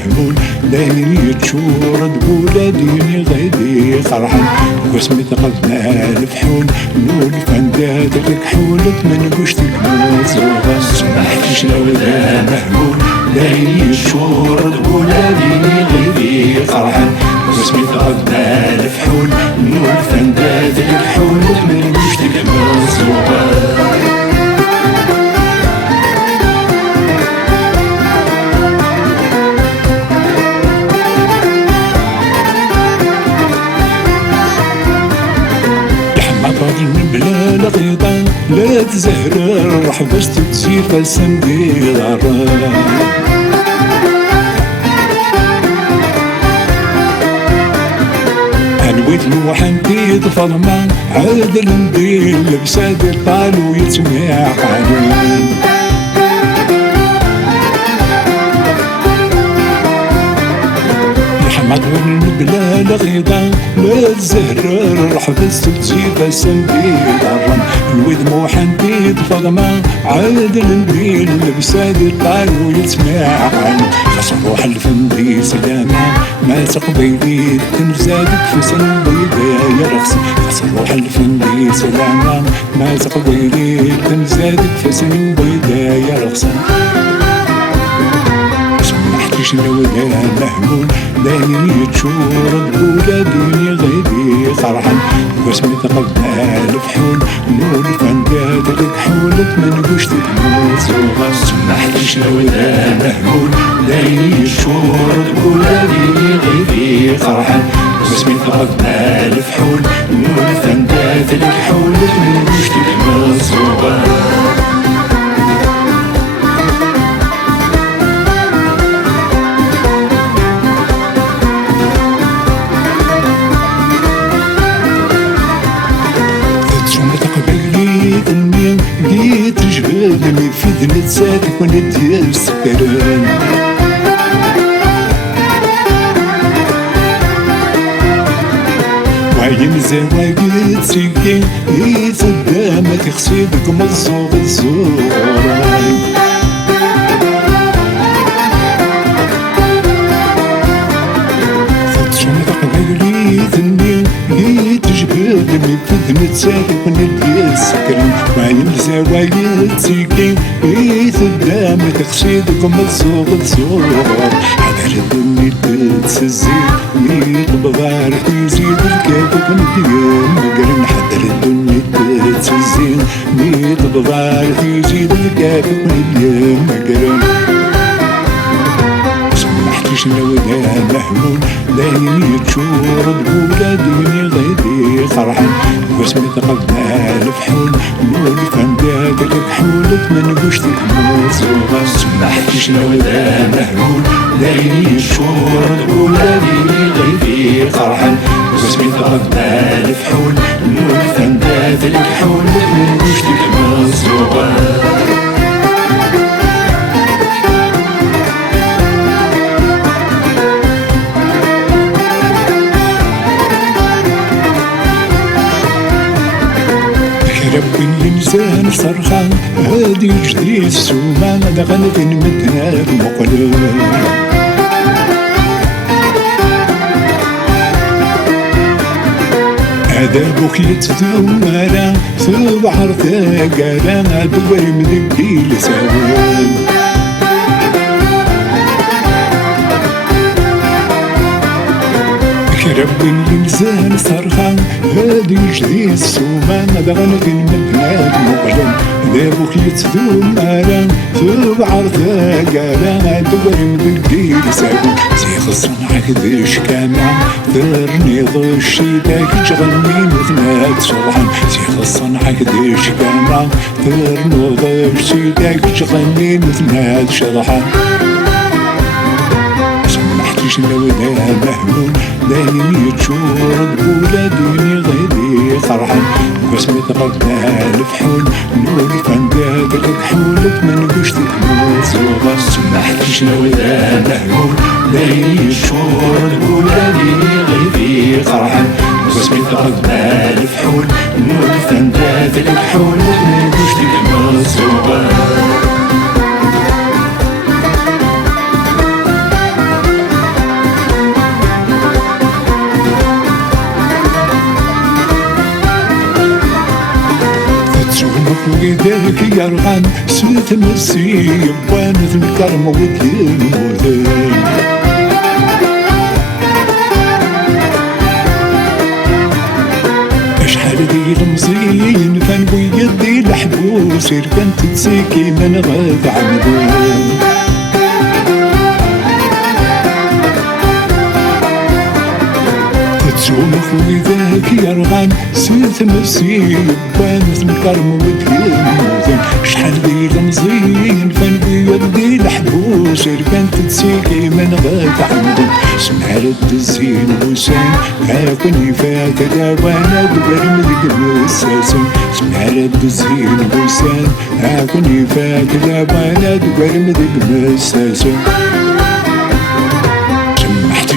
مهمول دايني يتشور تقول ديني غيدي فرحان واسمي تقضنا الفحول نقول فندات الكحول من قشتك مزوغة سمحتش لو ذا مهمول دايني يتشور تقول ديني غيدي فرحان واسمي تقضنا الفحول نقول فندات الكحول من قشتك مزوغة بلا لغيطة لا تزهر راح باش تتزير فالسم ديال الراي هنويت نوحن ديد فضمان عادل ندير لبسة ديال طالو يتميع قانون مطول بلا لغيضة لا تزهر حبست تزيد السندي الرم الوذ موحندي فضما عادل ندير لبساد الطالو يتسمع خاص نروح الفندي سلامة ما تقبيلي تنزادك في سن بيضا يا رخص خاص نروح الفندي سلامة ما تقبيلي تنزادك في سن بيضا يا رخص شنو ذا مهمول دايني يتشور تقول ديني غيبي فرحان واسمي تقضنا الفحول نور فندات الكحول من قشتك مزوغة سمحتي شنو ذا مهمول دايني يتشور تقول ديني غيبي فرحان واسمي تقضنا الفحول نور فندات الكحول من قشتك مزوغة جبالي في ذنب ساتك وندي السكران وعين زواقيت سيكين يتدامك خصيدك مزوغ الزوران فتشون تقبلي ذنبي جبالي في ذنب ساتك وندي السكران وعين زواقيت سيكين يتدامك خصيدك مزوغ الزوران هذا الدنيا تتسزيد ميت بغار تزيد الكافك نديم مقرن حذر الدنيا تتسزيد ميت بغار تزيد الكافك نديم مقرن سمحتي شنو ذا مهمول دايني يتشور تقول ديني غيبي فرحان واسمي تقضنا الفحول نور فندات الكحول من قشتك مزوغة سمحتي شنو ذا مهمول دايني يتشور تقول ديني غيبي فرحان واسمي تقضنا الفحول نور فندات الكحول من قشتك مزوغة ربي الإنسان صرخان هادي جديد السومان دغن في المدنة المقلوب هذا بوك يتدوم أنا في بحر ثاقالا دور مذكي لسوان ربي الإنسان صرخان هادي جديد السومان دغن في المدنة المقلوب ذابوك يتدوم أنا في بعر ثاقالا دور مذكي لسوان زي خصنعك ذيش كاما ذرني ضشي داك تغني مثنات شرحان زي خصنعك ذيش كاما ذرني ضشي داك تغني مثنات شرحان شنو ذا مهمول دايني يتشور تقول ديني غيبي فرحان واسمي تقضنا الفحول نور فندات الكحول من قشتك مزوغة سمحتي شنو ذا مهمول دايني يتشور تقول ديني غيبي فرحان واسمي تقضنا الفحول نور فندات الكحول من قشتك مزوغة ويداك يرغم سوت مسي يبانت الكرم ودين وذين شحال دي المزين كان بيدي الحبوس كانت تسيكي من غاد عمدون تشوف وذاك يرغم سيت مسيب بانت الكرم ودين شحال دي المزين كان بيدي الحبوس كانت تسيكي من غاد عمدون سمع رد الزين وسام هاكني فات وانا دبر مدق مساسن سمع رد الزين وسام هاكني فات وانا دبر مدق مساسن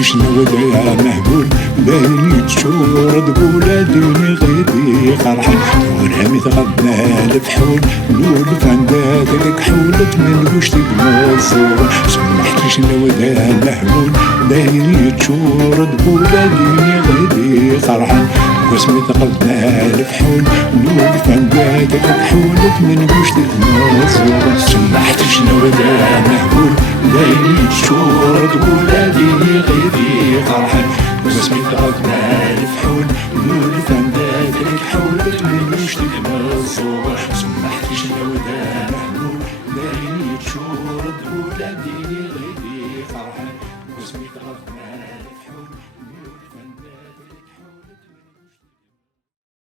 شنو يا مهبول بايني تشورد بولاديني غيدي فرحان ورامي تغنى الفحول نور فندات لك حولت من وش تقمصر سمحت شنو يا مهبول بايني تشورد بولاديني غيدي فرحان واسمي تغنى الفحول نور فندات لك حولت من وش تقمصر سمحت شنو يا مهبول بايني تشورد بولاديني غيدي فرحان واسمي تغنى الفحول نور فندات لك حولت من وش تقمصر سمحت شنو يا مهبول بايني تشورد بولاديني غيدي فرحان واسمي تغنى الفحول